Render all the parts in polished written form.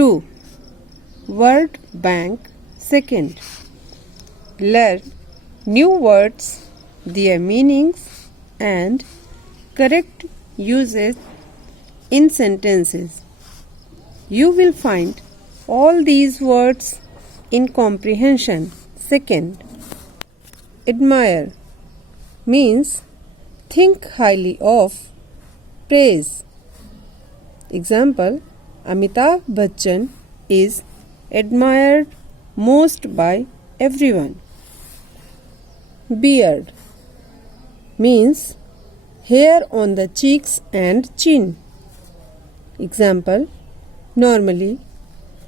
2. Word bank. Second. Learn new words, their meanings and correct usage in sentences. You will find all these words in comprehension. Second. Admire means think highly of, praise. Example, Amitabh Bachchan is admired most by everyone. Beard means hair on the cheeks and chin. Example, normally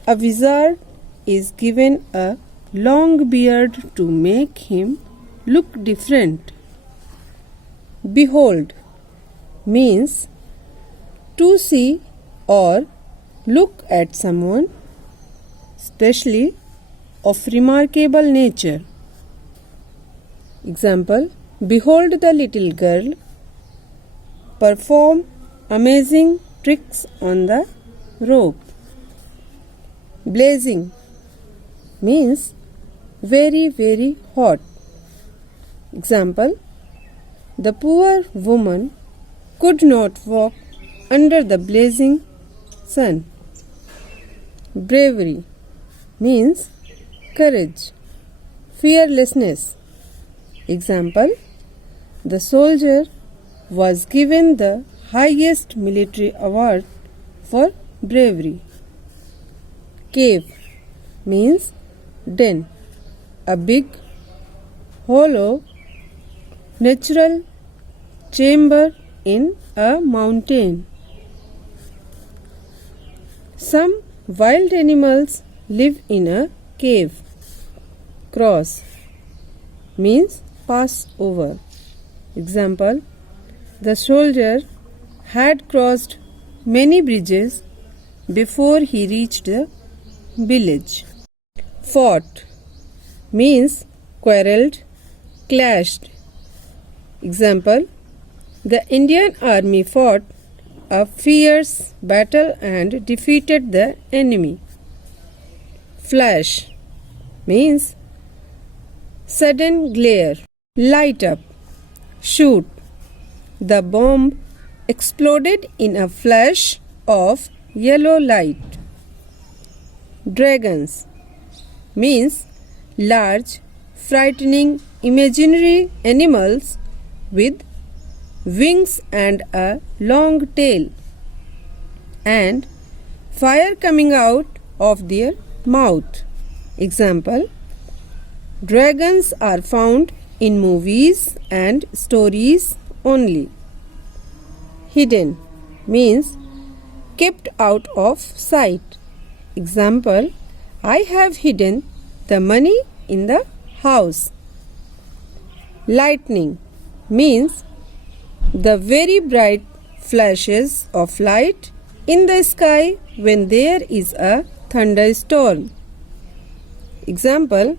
a wizard is given a long beard to make him look different. Behold means to see or look at someone, especially of remarkable nature. Example, behold the little girl perform amazing tricks on the rope. Blazing means very, very hot. Example, the poor woman could not walk under the blazing sun. Bravery means courage, fearlessness. Example, the soldier was given the highest military award for bravery. Cave means den, a big, hollow, natural chamber in a mountain. Some wild animals live in a cave. Cross means pass over. Example, the soldier had crossed many bridges before he reached the village. Fought means quarreled, clashed. Example, the Indian army fought a fierce battle and defeated the enemy. Flash means sudden glare. Light up, shoot. The bomb exploded in a flash of yellow light. Dragons means large, frightening imaginary animals with wings and a long tail and fire coming out of their mouth. Example, dragons are found in movies and stories only. Hidden means kept out of sight. Example, I have hidden the money in the house. Lightning means the very bright flashes of light in the sky when there is a thunderstorm. Example,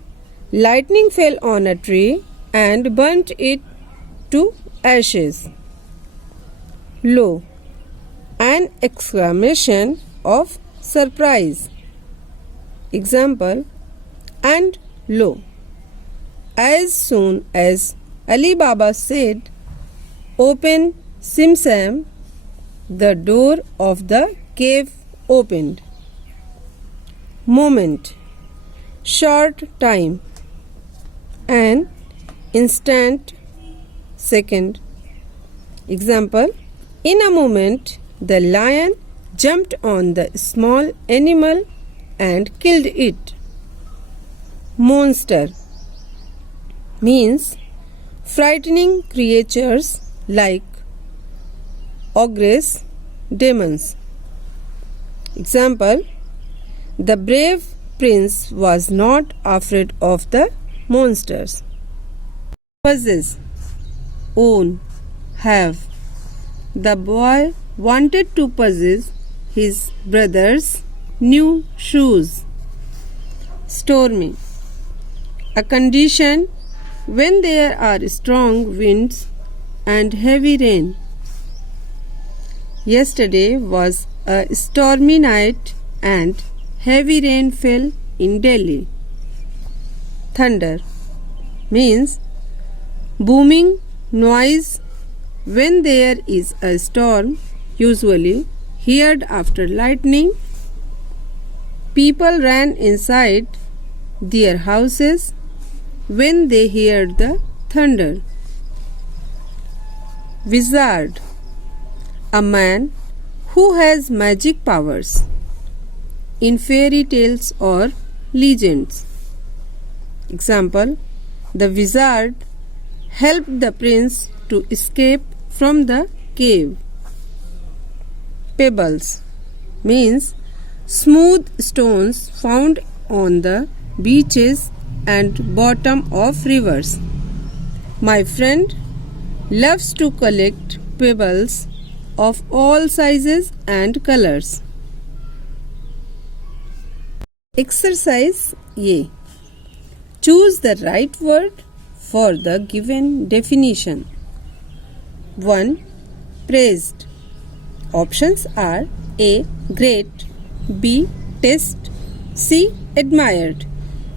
lightning fell on a tree and burnt it to ashes. Lo, an exclamation of surprise. Example, and lo. As soon as Ali Baba said, open Simsam, the door of the cave opened. Moment, short time. An instant, second. Example, in a moment, the lion jumped on the small animal and killed it. Monster means frightening creatures like ogres, demons. Example, the brave prince was not afraid of the monsters. Possess, own, have. The boy wanted to possess his brother's new shoes. Stormy, a condition when there are strong winds and heavy rain. Yesterday was a stormy night and heavy rain fell in Delhi. Thunder means booming noise when there is a storm, usually heard after lightning. People ran inside their houses when they heard the thunder. Wizard, a man who has magic powers in fairy tales or legends. Example, the wizard helped the prince to escape from the cave. Pebbles means smooth stones found on the beaches and bottom of rivers. My friend loves to collect pebbles of all sizes and colors. Exercise A. Choose the right word for the given definition. 1. Praised. Options are A. Great, B. Test, C. Admired.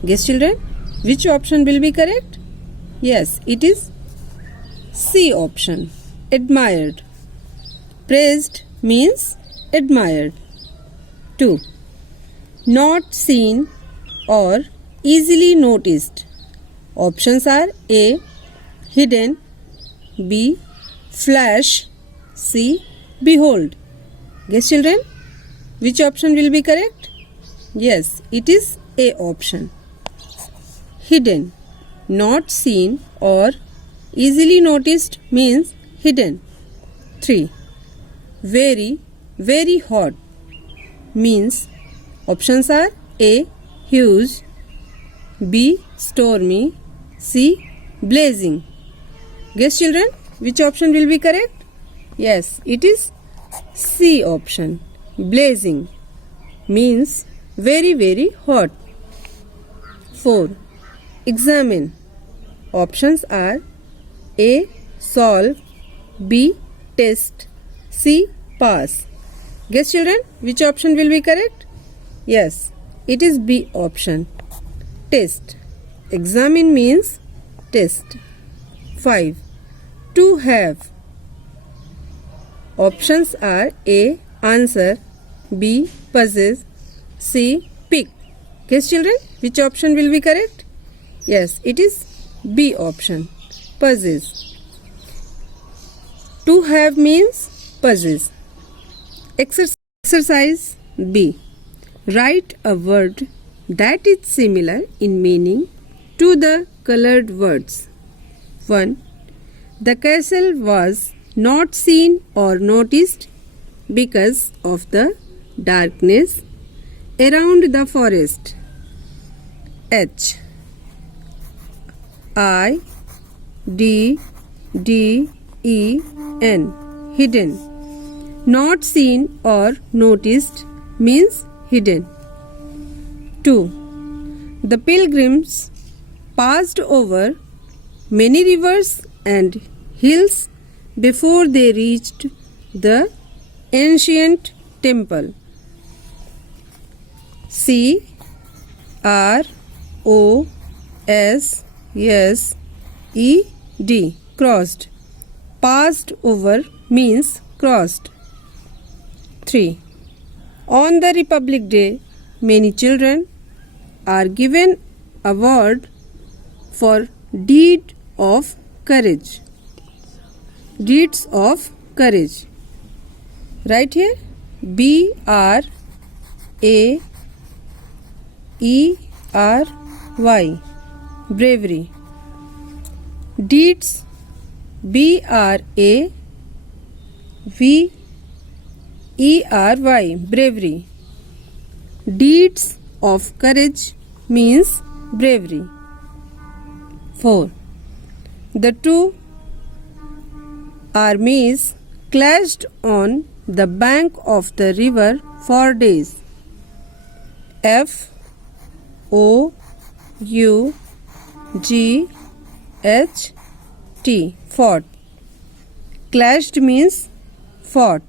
Guess children, which option will be correct? Yes, it is C option, admired. Praised means admired. 2. Not seen or easily noticed. Options are A. Hidden, B. Flash, C. Behold. Guess children, which option will be correct? Yes, it is A option. Hidden, not seen or easily noticed means hidden. 3. Very, very hot means options are A. Huge, B. Stormy, C. Blazing. Guess children, which option will be correct? Yes, it is C option. Blazing means very, very hot. 4. Examine. Options are A. Solve, B. Test, C. Pass. Guess children, which option will be correct? Yes, it is B option. Test. Examine means test. 5. To have. Options are A. Answer, B. Possess, C. Pick. Guess children, which option will be correct? Yes, it is B option. Possess. To have means possess. Exercise B. Write a word that is similar in meaning to the colored words. 1. The castle was not seen or noticed because of the darkness around the forest. H. I. D. D. E. N. Hidden. Not seen or noticed means hidden. 2. The pilgrims passed over many rivers and hills before they reached the ancient temple. C. R. O. S. S. E. D. Crossed. Passed over means crossed. 3. On the Republic Day, many children are given award for deed of courage. Deeds of courage. Right here, B R A E R Y. Bravery. Deeds, B R A V E R Y. Bravery. Deeds of courage means bravery. 4. The two armies clashed on the bank of the river for days. F O U G H T. Fought. Clashed means fought.